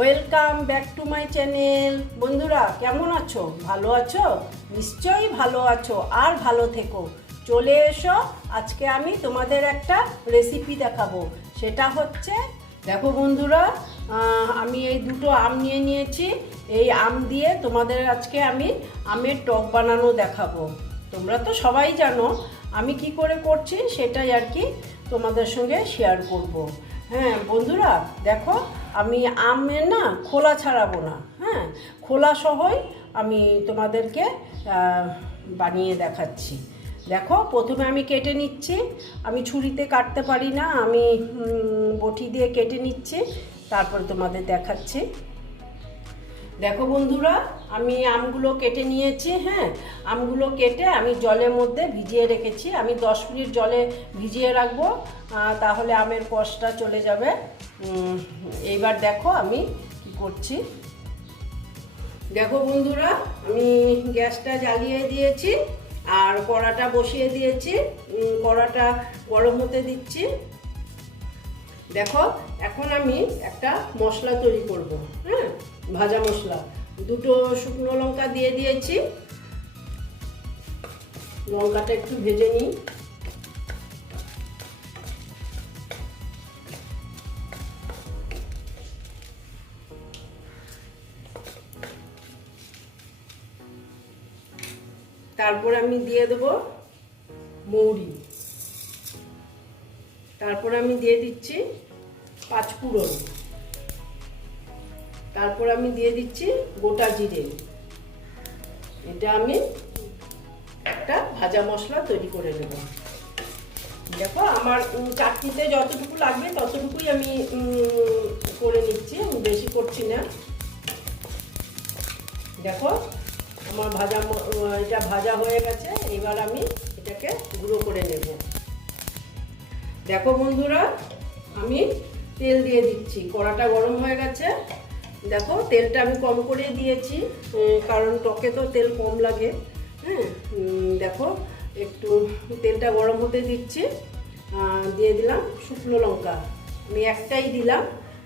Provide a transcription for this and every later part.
Welcome back to my channel বন্ধুরা, কেমন আছো? ভালো আছো? নিশ্চয়ই ভালো আছো আর ভালো থেকো। চলে এসো, আজকে আমি তোমাদের একটা রেসিপি দেখাবো। সেটা হচ্ছে, দেখো বন্ধুরা আমি এই দুটো আম নিয়ে নিয়েছি। এই আম দিয়ে তোমাদের আজকে আমি আমের টক বানানো দেখাবো। তোমরা তো সবাই জানো, আমি কি করে করছি সেটাই আর কি তোমাদের সঙ্গে শেয়ার করব। হ্যাঁ বন্ধুরা, দেখো আমি আমের না খোলা ছাড়াবো না হ্যাঁ? খোলা সহই আমি তোমাদেরকে বানিয়ে দেখাচ্ছি। দেখো, প্রথমে আমি কেটে নিচ্ছি। আমি ছুরিতে কাটতে পারি না, আমি বটি দিয়ে কেটে নিচ্ছি, তারপরে তোমাদের দেখাচ্ছি। দেখো বন্ধুরা, আমি আমগুলো কেটে নিয়েছি হ্যাঁ? আমগুলো কেটে আমি জলের মধ্যে ভিজিয়ে রেখেছি। আমি দশ মিনিট জলে ভিজিয়ে রাখব তাহলে আমের কষটা চলে যাবে। এইবার দেখো আমি কি করছি। দেখো বন্ধুরা, আমি গ্যাসটা জ্বালিয়ে দিয়েছি আর কড়াটা বসিয়ে দিয়েছি। কড়াটা গরম হতে দিচ্ছি। দেখো, এখন আমি একটা মশলা তৈরি করব হ্যাঁ? ভাজা মশলা। দুটো শুকনো লঙ্কা দিয়ে দিয়েছি। লঙ্কাটা একটু ভেজে নিই। তারপর আমি দিয়ে দেবো মৌরি। তারপর আমি দিয়ে দিচ্ছি পাঁচফোড়ন। তারপর আমি দিয়ে দিচ্ছি গোটা জিরে। এটা আমি একটা ভাজা মশলা তৈরি করে নেব। দেখো আমার চাটনিতে যতটুকু লাগবে ততটুকুই আমি করে নিচ্ছি। আমি বেশি করছি না। দেখো আমার ভাজা এটা ভাজা হয়ে গেছে, এবার আমি এটাকে গুঁড়ো করে নেব। দেখো বন্ধুরা, আমি তেল দিয়ে দিচ্ছি, কড়াটা গরম হয়ে গেছে। দেখো, তেলটা আমি কম করে দিয়েছি কারণ টকে তো তেল কম লাগে। হ্যাঁ দেখো, একটু তেলটা গরম হতে দিচ্ছি। দিয়ে দিলাম শুকনো লঙ্কা। আমি একটাই দিলাম,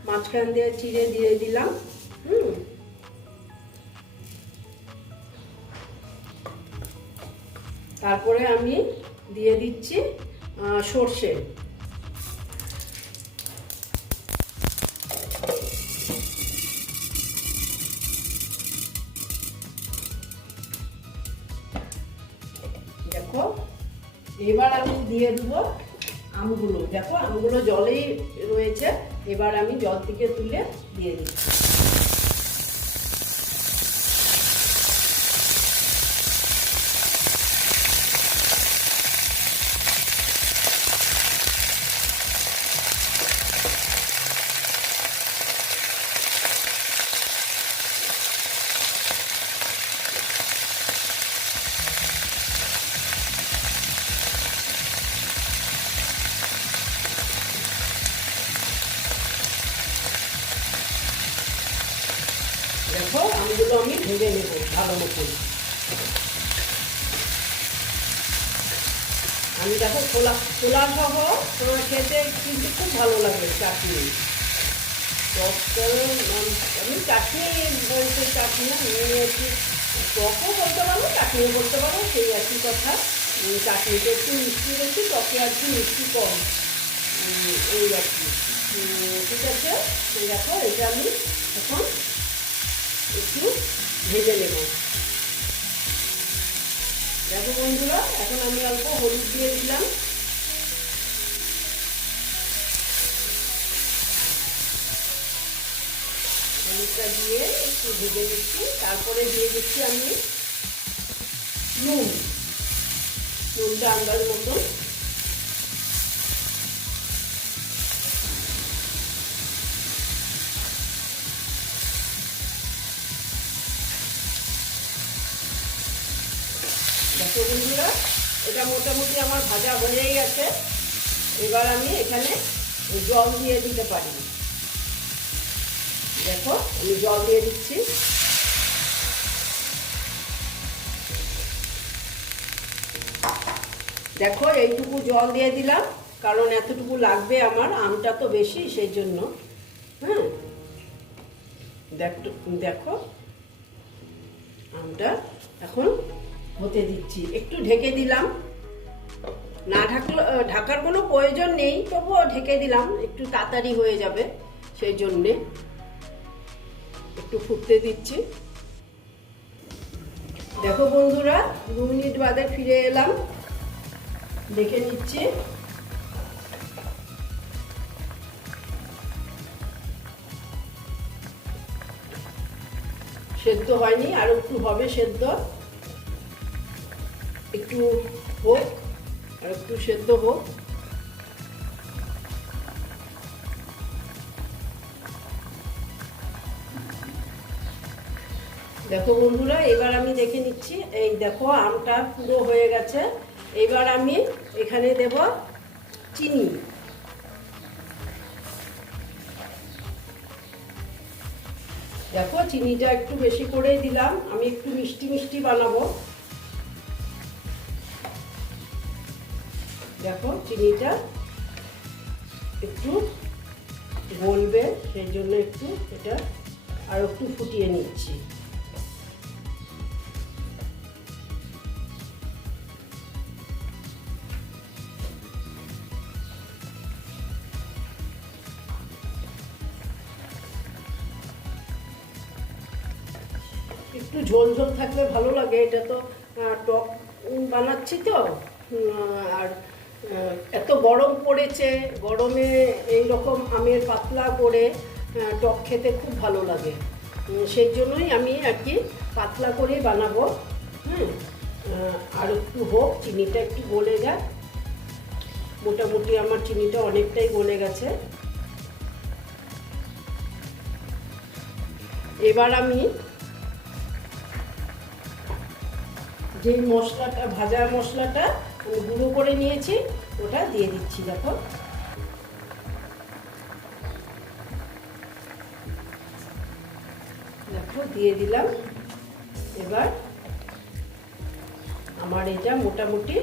মাঝখান দিয়ে চিড়ে দিয়ে দিলাম, হুম। তারপরে আমি দিয়ে দিচ্ছি সর্ষে। দেখো, এবার আমি দিয়ে দেবো আমগুলো। দেখো, আমগুলো জলেই রয়েছে, এবার আমি জল থেকে তুলে দিয়ে দিচ্ছি। দেখো আমগুলো আমি ভেজে নেব, ভালো মতন। আমি দেখো খোলা খোলা সহ তোমার খেতে কিন্তু খুব ভালো লাগে চাটনি। আমি চাটনি বলতে চাটনি আমি একটু টকও বলতে পারো, চাটনিও বলতে পারো, সেই একই কথা। চাটনিতে একটু মিষ্টি বেশি, টকে আর কি মিষ্টি কম। এই আর কি। ঠিক আছে? এই দেখো, এটা আমি এখন একটু ভেজে নেব। দেখো বন্ধুরা, এখন আমি অল্প হলুদ দিয়ে দিলাম। হলুদটা দিয়ে একটু ভেজে নিচ্ছি। তারপরে দিয়ে দিচ্ছি আমি নুন। নুনটা আন্দাজ মতন দেখো বন্ধুরা এটা মোটামুটি আমার ভাজা হয়েই গেছে এবার আমি এখানে জল দিয়ে দিতে পারি। দেখো, আমি জল দিয়ে দিচ্ছি। দেখো, এইটুকু জল দিয়ে দিলাম, কারণ এতটুকু লাগবে আমার আমটা তো বেশি, সেই জন্য। হ্যাঁ? দেখো, আমটা এখন হতে দিচ্ছি। একটু ঢেকে দিলাম। না ঢাকলো ঢাকার কোনো প্রয়োজন নেই, তবুও ঢেকে দিলাম। একটু তাড়াতাড়ি হয়ে যাবে সেই জন্যে। একটু ফুটতে দিচ্ছি। দেখো বন্ধুরা, দু মিনিট বাদে ফিরে এলাম। দেখে নিচ্ছি। সেদ্ধ হয়নি, আর একটু হবে সেদ্ধ। একটু হোক, আর একটু সেদ্ধ হোক। দেখো বন্ধুরা, এবার আমি দেখে নিচ্ছি, এই দেখো আমটা পুরো হয়ে গেছে। এবার আমি এখানে দেব চিনি। দেখো চিনিটা একটু বেশি করেই দিলাম, আমি একটু মিষ্টি মিষ্টি বানাবো। দেখো, চিনিটা একটু গলবে সেই জন্য একটু এটা আর একটু ফুটিয়ে নিচ্ছি। একটু ঝোল ঝোল থাকলে ভালো লাগে, এটা তো টক বানাচ্ছি তো আর এত গরম পড়েছে, গরমে এই রকম আমের পাতলা করে টক খেতে খুব ভালো লাগে। সেই জন্যই আমি আর কি পাতলা করেই বানাবো। হ্যাঁ আর একটু হোক, চিনিটা একটু গলে যাক। মোটামুটি আমার চিনিটা অনেকটাই গলে গেছে। এবার আমি যে মশলাটা ভাজা মশলাটা গুঁড়ো করে নিয়েছি, ওটা দিয়ে দিচ্ছি, দেখো। দেখো, দিয়ে দিলাম। এবার আমার এটা মোটামুটি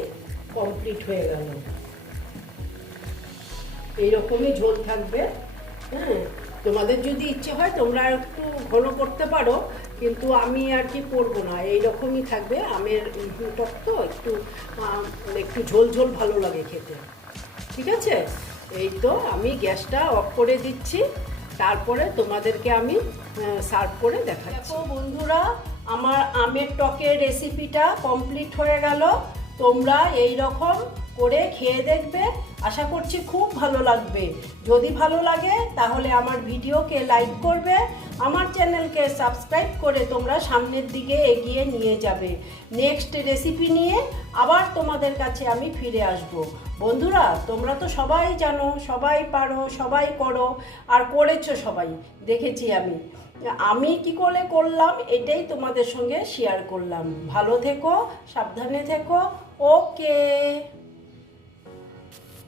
কমপ্লিট হয়ে গেল। এইরকমই ঝোল থাকবে হ্যাঁ? তোমাদের যদি ইচ্ছে হয়, তোমরা একটু ঘন করতে পারো। কিন্তু আমি আর কি করব না এই রকমই থাকবে, আমের টক তো একটু একটু ঝোল ঝোল ভালো লাগে খেতে। ঠিক আছে? এই তো আমি গ্যাসটা অফ করে দিচ্ছি, তারপরে তোমাদেরকে আমি সার্ভ করে দেখাচ্ছি। দেখো বন্ধুরা, আমার আমের টকের রেসিপিটা কমপ্লিট হয়ে গেল। তোমরা এই রকম করে খেয়ে দেখবে। আশা করছি খুব ভালো লাগবে। যদি ভালো লাগে, তাহলে আমার ভিডিওকে লাইক করবে। আমার চ্যানেলকে সাবস্ক্রাইব করে তোমরা সামনের দিকে এগিয়ে নিয়ে যাবে। নেক্সট রেসিপি নিয়ে আবার তোমাদের কাছে আমি ফিরে আসব। বন্ধুরা, তোমরা তো সবাই জানো, সবাই পারো, সবাই করো, আর করেছ সবাই, দেখেছি আমি। আমি কি করে করলাম, এটাই তোমাদের সঙ্গে শেয়ার করলাম। ভালো থেকো, সাবধানে থেকো ઓકે